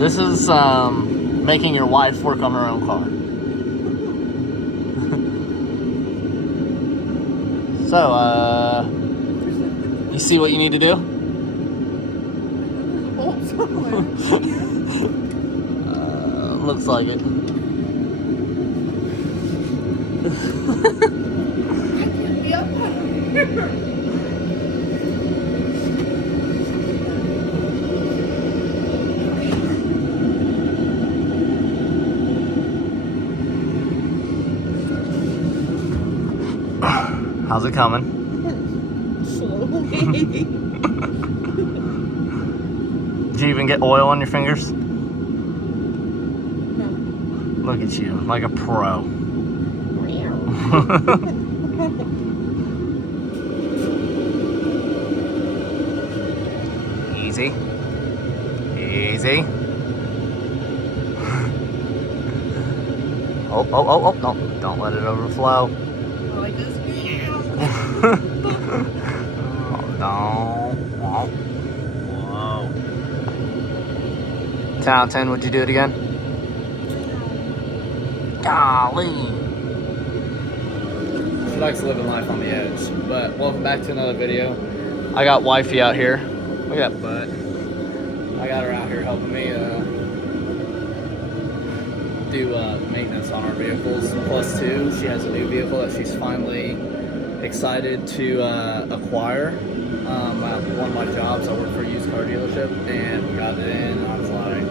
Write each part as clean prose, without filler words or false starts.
This is making your wife work on her own car. So, you see what you need to do? Looks like it. How's it coming? Slowly. Did you even get oil on your fingers? No. Look at you, like a pro. Easy. Easy. Oh, no, don't let it overflow. Like this. Oh, no. Whoa. Whoa. 10 out of 10, would you do it again? Golly. She likes living life on the edge. But welcome back to another video. I got wifey out here. Look at that butt. I got her out here helping me do maintenance on our vehicles. Plus two, she has a new vehicle that she's finally excited to acquire. One of my jobs, I work for a used car dealership, and we got it in, and I was like,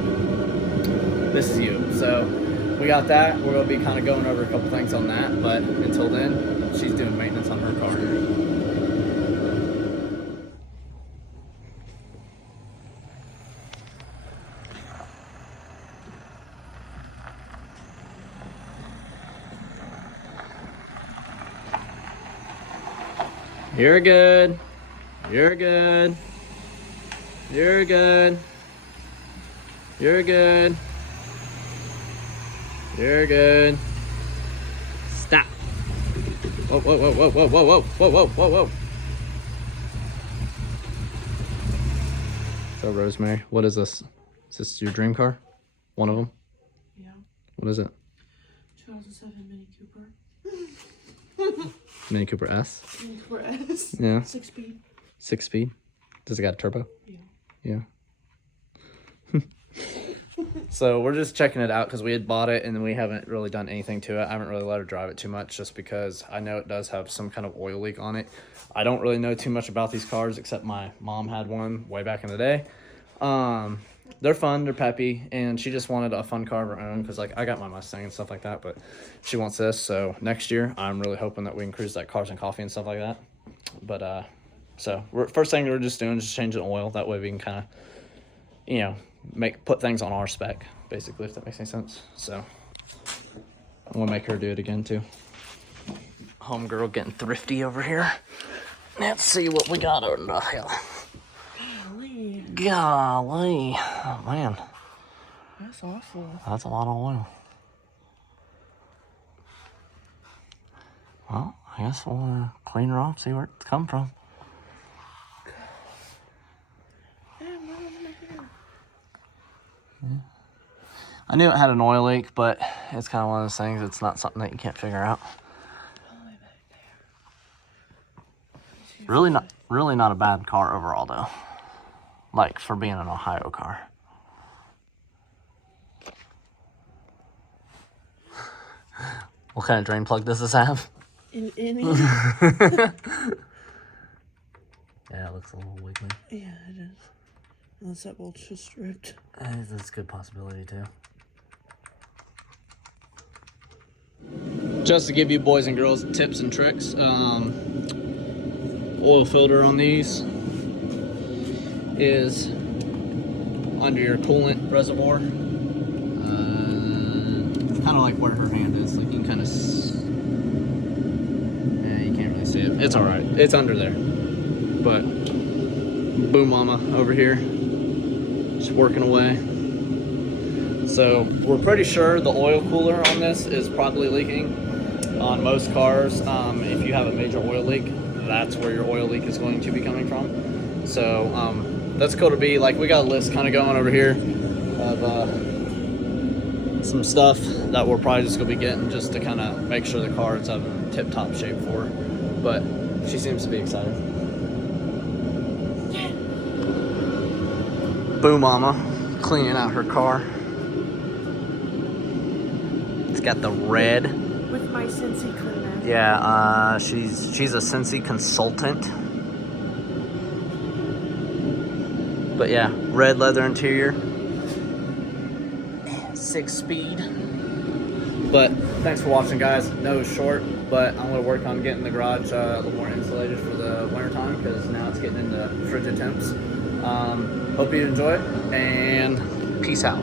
this is you. So we got that. We're going to be kind of going over a couple things on that, but until then, she's doing maintenance on her car. You're good. You're good. You're good. You're good. You're good. Stop. Whoa, whoa, whoa, whoa, whoa, whoa, whoa, whoa, whoa, whoa, whoa. So, Rosemary, what is this? Is this your dream car? One of them? Yeah. What is it? 2007 Mini Cooper. Mini Cooper S? Mini Cooper S. Yeah. 6-speed. 6-speed? Does it got a turbo? Yeah. Yeah. So we're just checking it out because we had bought it and then we haven't really done anything to it. I haven't really let her drive it too much just because I know it does have some kind of oil leak on it. I don't really know too much about these cars except my mom had one way back in the day. They're fun, they're peppy, and she just wanted a fun car of her own because like I got my Mustang and stuff like that, but she wants this. So next year I'm really hoping that we can cruise like Cars and Coffee and stuff like that. But so first thing we're just doing is just changing oil. That way we can kind of, you know, put things on our spec, basically, if that makes any sense. So I'm gonna make her do it again too. Homegirl getting thrifty over here. Let's see what we got under the hell. Golly. Golly. Oh man. That's awful. That's a lot of oil. Well, I guess we'll clean her off, see where it's come from. I knew it had an oil leak, but it's kind of one of those things. It's not something that you can't figure out. Really not a bad car overall, though. Like for being an Ohio car. What kind of drain plug does this have? In any? Yeah, it looks a little wiggly. Yeah, it is. Unless that bolt's just stripped. That's a good possibility, too. Just to give you boys and girls tips and tricks, oil filter on these is under your coolant reservoir. Kind of like where her hand is. Like you can kind of, yeah, you can't really see it. It's all right. It's under there. But boom, mama over here, just working away. So we're pretty sure the oil cooler on this is probably leaking. On most cars, if you have a major oil leak, that's where your oil leak is going to be coming from. So that's cool to be like, we got a list kind of going over here. have some stuff that we're probably just gonna be getting just to kind of make sure the car is in tip-top shape for her. But she seems to be excited. Boo Mama cleaning out her car. It's got the red. With my Scentsy cleaner. Yeah, she's a Scentsy consultant. But yeah, red leather interior. 6-speed. But thanks for watching, guys. No, it was short, but I'm gonna work on getting the garage a little more insulated for the winter time because now it's getting into frigid temps. Hope you enjoy it, and peace out.